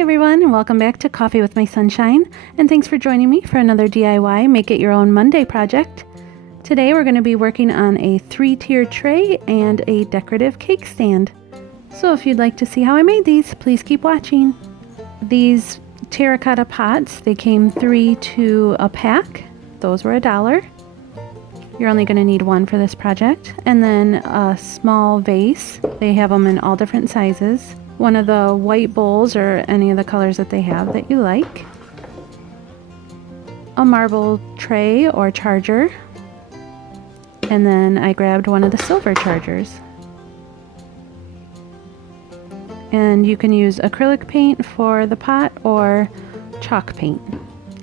Hi everyone, and welcome back to Coffee with My Sunshine, and thanks for joining me for another DIY Make It Your Own Monday project. Today we're going to be working on a 3-tier tray and a decorative cake stand. So if you'd like to see how I made these, please keep watching. These terracotta pots, they came 3 to a pack. Those were $1. You're only going to need 1 for this project. And then a small vase. They have them in all different sizes. One of the white bowls or any of the colors that they have that you like. A marble tray or charger. And then I grabbed one of the silver chargers. And you can use acrylic paint for the pot or chalk paint.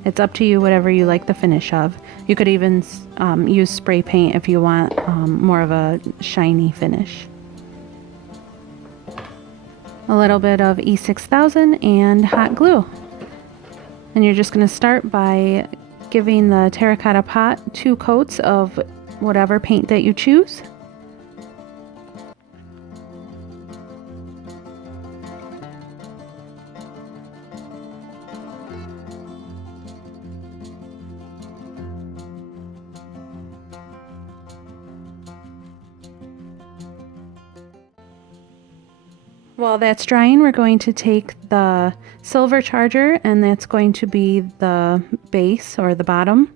It's up to you, whatever you like the finish of. You could even use spray paint if you want more of a shiny finish. A little bit of E6000 and hot glue. And you're just going to start by giving the terracotta pot 2 coats of whatever paint that you choose. While that's drying, we're going to take the silver charger, and that's going to be the base or the bottom.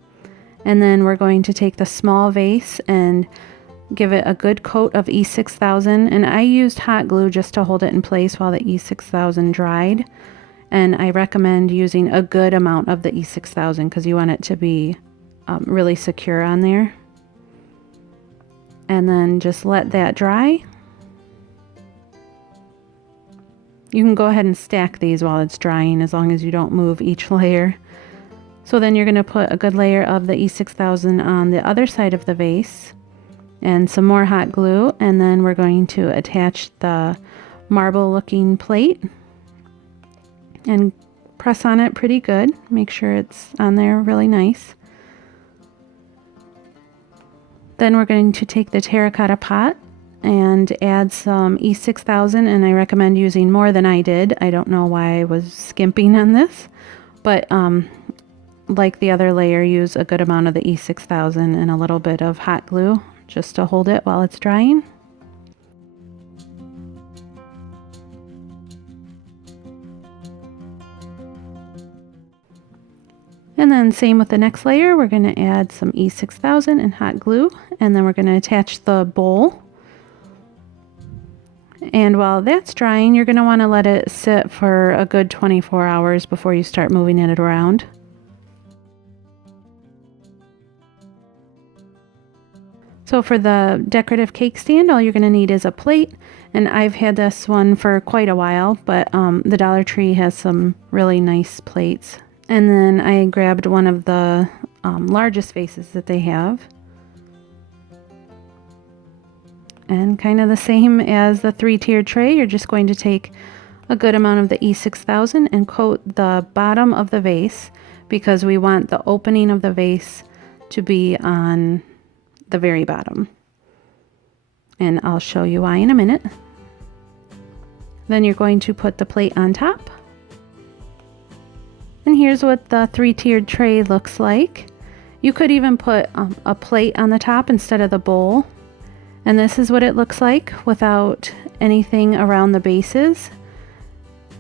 And then we're going to take the small vase and give it a good coat of E6000. And I used hot glue just to hold it in place while the E6000 dried. And I recommend using a good amount of the E6000 because you want it to be really secure on there. And then just let that dry. You can go ahead and stack these while it's drying as long as you don't move each layer. So then you're going to put a good layer of the E6000 on the other side of the vase and some more hot glue, and then we're going to attach the marble looking plate and press on it pretty good. Make sure it's on there really nice. Then we're going to take the terracotta pot and add some E6000, and I recommend using more than I did. I don't know why I was skimping on this, but like the other layer, use a good amount of the E6000 and a little bit of hot glue just to hold it while it's drying. And then same with the next layer, we're going to add some E6000 and hot glue, and then we're going to attach the bowl. And while that's drying, you're going to want to let it sit for a good 24 hours before you start moving it around. So for the decorative cake stand, all you're going to need is a plate. And I've had this one for quite a while, but the Dollar Tree has some really nice plates. And then I grabbed one of the largest vases that they have. And kind of the same as the 3-tiered tray, you're just going to take a good amount of the E6000 and coat the bottom of the vase because we want the opening of the vase to be on the very bottom. And I'll show you why in a minute. Then you're going to put the plate on top. And here's what the 3-tiered tray looks like. You could even put a plate on the top instead of the bowl. And this is what it looks like without anything around the bases.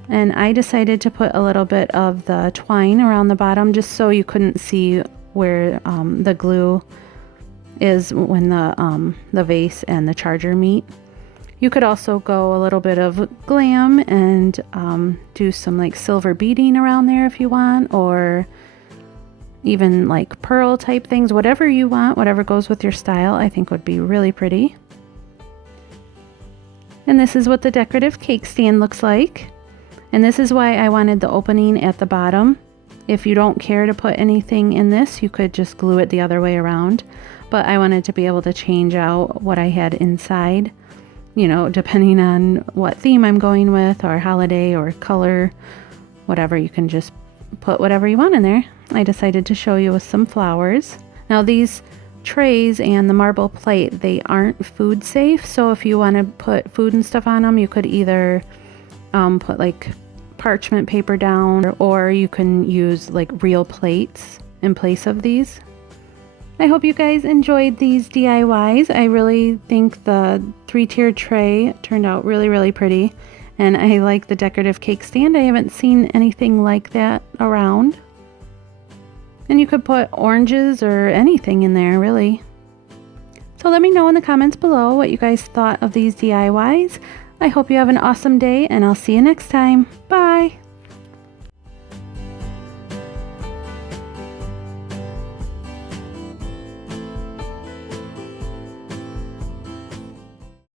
And I decided to put a little bit of the twine around the bottom just so you couldn't see where the glue is when the vase and the charger meet. You could also go a little bit of Glam and do some like silver beading around there if you want, or even like pearl type things, whatever you want, whatever goes with your style, I think would be really pretty. And this is what the decorative cake stand looks like. And this is why I wanted the opening at the bottom. If you don't care to put anything in this, you could just glue it the other way around. But I wanted to be able to change out what I had inside, you know, depending on what theme I'm going with, or holiday or color, whatever. You can just put whatever you want in there. I decided to show you with some flowers. Now these trays and the marble plate, they aren't food safe, so if you want to put food and stuff on them, you could either put like parchment paper down, or you can use like real plates in place of these. I hope you guys enjoyed these DIYs. I really think the 3-tiered tray turned out really, really pretty. And I like the decorative cake stand. I haven't seen anything like that around. And you could put oranges or anything in there, really. So let me know in the comments below what you guys thought of these DIYs. I hope you have an awesome day, and I'll see you next time. Bye!